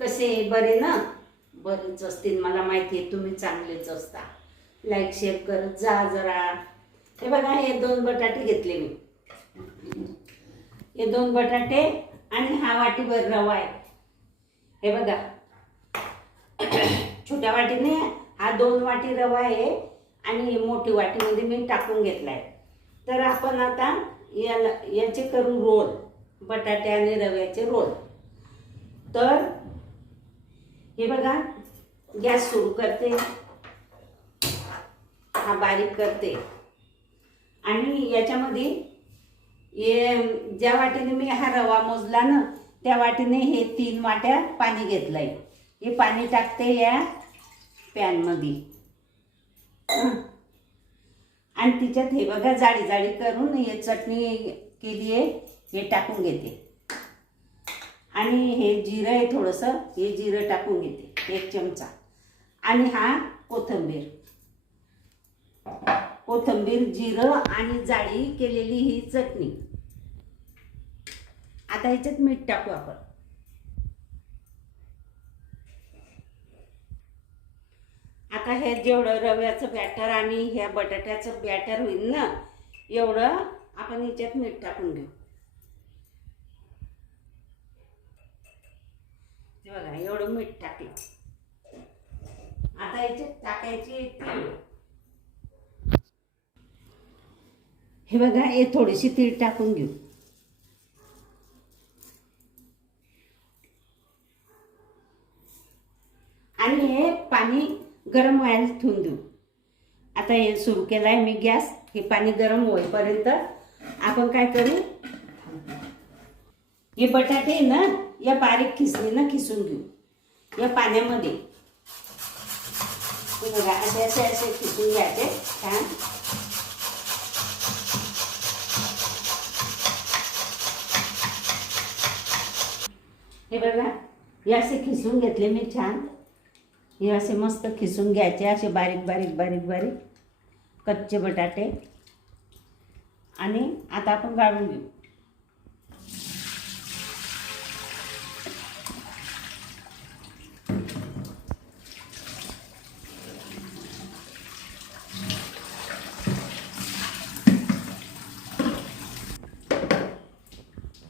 कसे बरे ना? बरेच असतील, मला माहिती आहे तुम्ही चांगलेच असता. लाईक शेअर करत जा जरा. हे बघा, हे 2 बटाटे घेतले मी. हे 2 बटाटे आणि हा वाटीभर रवा आहे. हे बघा, छोट्या वाटीने हा 2 वाटी रवा आहे आणि मोठी वाटीमध्ये मी टाकून घेतलाय. तर आपण आता याचे करू रोल, बटाटे आणि रव्याचे रोल. तर हे बघा, गॅस सुरू करते, हा बारीक करते आणि याच्यामध्ये ज्या वाटीने मी हा रवा मोजला ना त्या वाटीने हे 3 वाट्या पाणी घेतलंय. हे पाणी टाकते या पॅनमध्ये आणि तिच्यात हे बघा जाडी जाडी करून हे चटणी केली आहे, हे टाकून घेते. आणि हे जिरं आहे थोडंसं, हे जिरं टाकून घेते 1 चमचा. आणि हा कोथिंबीर, जिरं आणि जाडी केलेली ही चटणी. आता ह्याच्यात मीठ टाकू आपण. आता हे जेवढं रव्याचं बॅटर आणि ह्या बटाट्याचं बॅटर होईल ना, एवढं आपण ह्याच्यात मीठ टाकून घेऊ. हे बघा, एवढं मीठ टाकलं. आता याच्यात टाकायची तीळ. हे बघा, हे थोडीशी तीळ टाकून घेऊ. आणि हे पाणी गरम व्हायला ठेवून देऊ. आता हे सुरू केलं आहे मी गॅस. हे पाणी गरम होईपर्यंत आपण काय करू, हे बटाटे ना या बारीक खिसणीनं खिसून घेऊ या पाण्यामध्ये. हे बघा, असे असे असे खिसून घ्यायचे छान. हे बघा, हे असे खिसून घेतले मी छान. हे असे मस्त खिसून घ्यायचे, असे बारीक बारीक बारीक बारीक कच्चे बटाटे. आणि आता आपण गाळून घेऊ.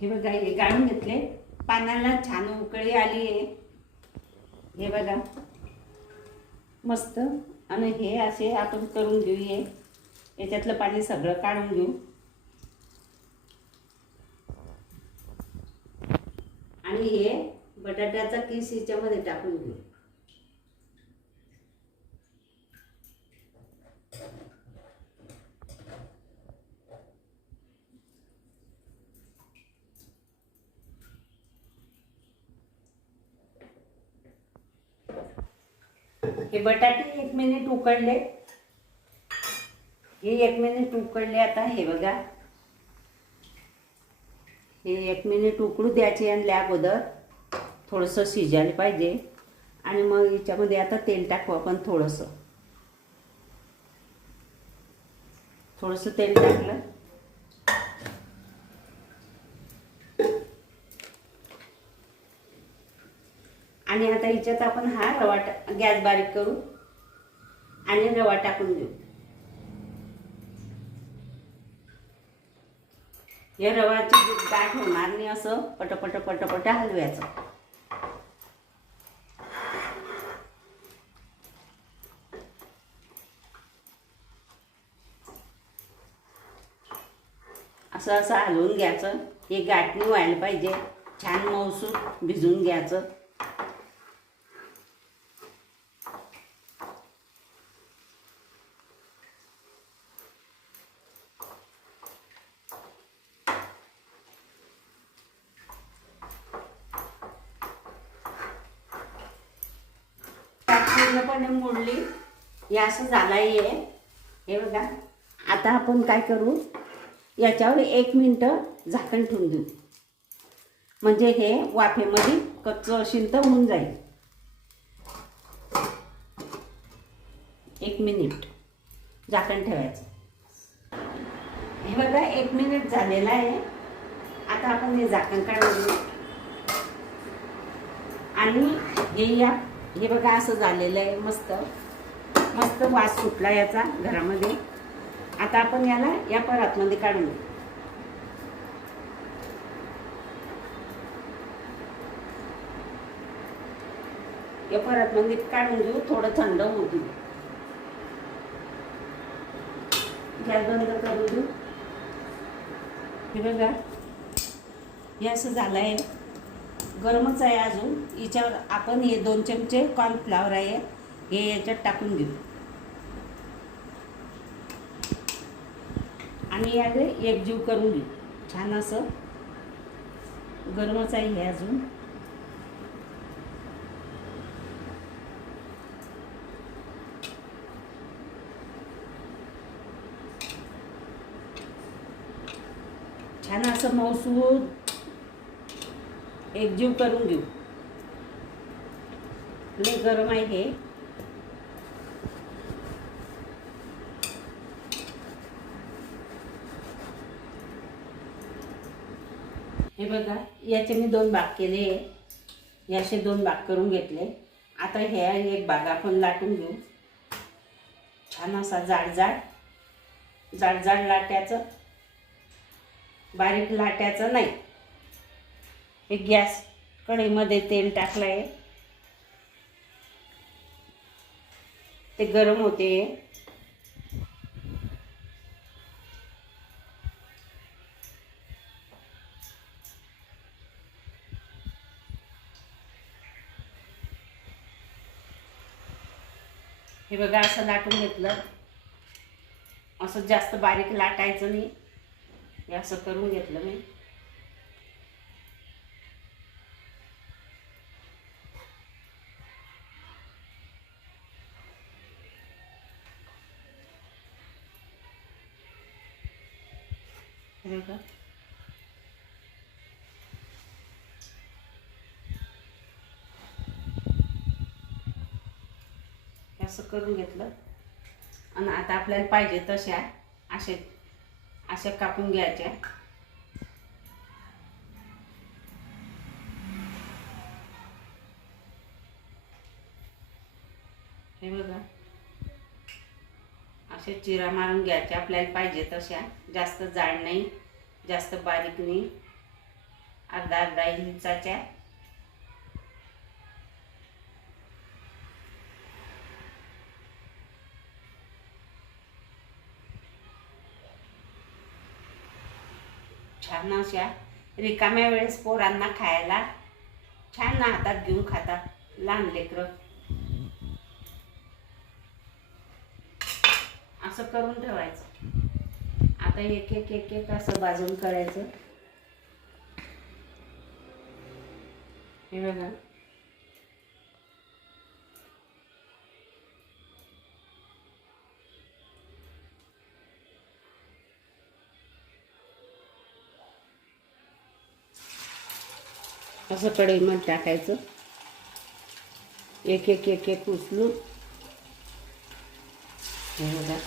हे बघा, हे गाळून घेतले. पाण्याला छान उकळी आली आहे. हे बघा मस्त. आणि हे असे आपण करून घेऊया, याच्यातलं पाणी सगळं काढून घेऊ. आणि हे बटाट्याचा किस याच्यामध्ये टाकून घेऊ. हे बटाटे 1 मिनिट उकडले. हे 1 मिनिट उकडले. आता हे बघा, हे 1 मिनिट उकडू द्यायचे आणि अगोदर थोडंसं शिजायला पाहिजे. आणि मग याच्यामध्ये आता तेल टाकू आपण. थोडंसं तेल टाकलं. आणि आता याच्यात आपण हा रवा गॅस बारीक करू आणि रवा टाकून देऊ. या रवाची गाठ होणार नाही, असं पटपट पटपट हलवायचं. असं असं हलवून घ्यायचं. हे गाठ नाही व्हायला पाहिजे. छान मऊसूत भिजून घ्यायचं. पूर्णपणे मोडली. हे असं झालं आहे. हे बघा, आता आपण काय करू, याच्यावर 1 मिनिटं झाकण ठेवून देऊ. म्हणजे हे वाफेमध्ये कच्चं असेल तर होऊन जाईल. 1 मिनिट झाकण ठेवायचं. हे बघा, 1 मिनिट झालेलं आहे. आता आपण हे झाकण काढून घेऊ आणि हे बघा असं झालेलं आहे, मस्त मस्त वास सुटला याचा घरामध्ये. आता आपण याला या परातमध्ये काढून घेऊ. या परातमध्ये काढून घेऊ, थोडं थंड होऊ देऊ. गॅस बंद करून देऊ. हे बघा हे असं झालं आहे, गरमच आहे अजून. याच्यावर आपण हे 2 चमचे कॉर्नफ्लॉवर आहे हे याच्यात टाकून घेऊ आणि याला एकजीव करून घेऊ छान असं. गरमच आहे हे अजून. छान असं मऊसूद एकजीव करून घेऊ. लय गरम आहे हे. हे बघा याचे मी 2 भाग केले. याचे 2 भाग करून घेतले. आता हे एक भाग आपण लाटून घेऊ. छान असा जाड जाड जाड जाड लाटायचं, बारीक लाटायचं नाही. एक गॅस कढईमध्ये तेल टाकलं आहे, ते गरम होते. हे बघा असं लाटून घेतलं. असं जास्त बारीक लाटायचं नाही, हे असं करून घेतलं मी. हे बघा असं करून घेतलं. आणि आता आपल्याला पाहिजे तशा अशा कापून घ्यायच्या. हे बघा असे चिरा मारून घ्यायच्या आपल्याला पाहिजे तशा. जास्त जाड नाही, जास्त बारीक नाही, अर्धा अर्धा इंचाच्या. छान अशा रिकाम्या वेळेस पोरांना खायला छान हातात घेऊन खातात लहान लेकरं. असं करून ठेवायचं. आता एक एक एक एक असं भाजून करायचं. हे बघा असं कढईमध्ये टाकायचं. एक एक एक एक उचलून. हे बघा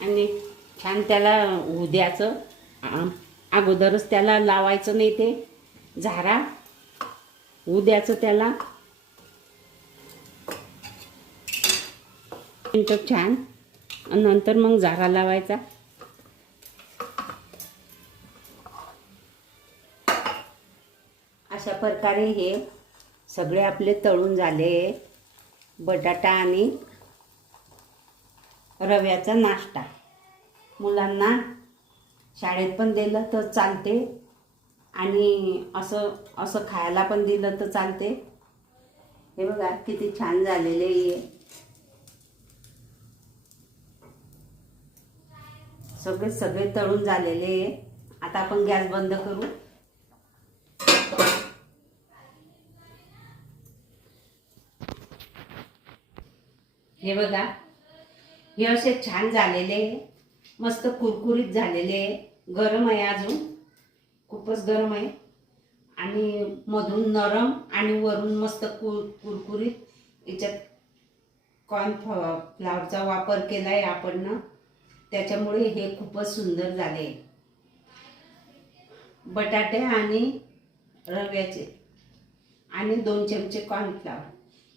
आणि छान त्याला होऊ द्यायचं. अगोदरच त्याला लावायचं नाही, ते झारा होऊ द्यायचं त्याला. मिनिटं छान आणि नंतर मग झारा लावायचा. अशा प्रकारे हे सगळे आपले तळून झाले. बटाटा आणि रव्याचा नाश्ता. मुलांना शाळेत पण दिलं तर चालते आणि असं खायला पण दिलं तर चालते. हे बघा किती छान झालेले आहे. सगळे तळून झालेले आहे. आता आपण गॅस बंद करू. हे बघा हे असे छान झालेले, मस्त कुरकुरीत झालेले. गरम आहे अजून. खूपच गरम आहे आणि मधून नरम आणि वरून मस्त कुरकुरीत। याच्यात कॉर्नफ्लॉवरचा वापर केला आहे आपण ना, त्याच्यामुळे हे खूपच सुंदर झाले। बटाटे आणि रव्याचे आणि 2 चमचे कॉर्नफ्लॉवर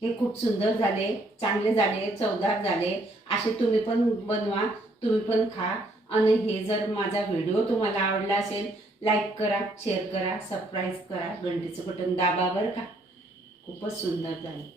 हे खूप सुंदर झाले, चांगले झाले, चवदार झाले। असे तुम्ही पण बनवा, तुम्ही पण खा। आणि हे जर माझा व्हिडिओ तुम्हाला आवडला असेल, लाईक करा, शेअर करा, सबस्क्राईब करा, घंटीचं बटन दाबा बरं का। खूपच सुंदर झाले।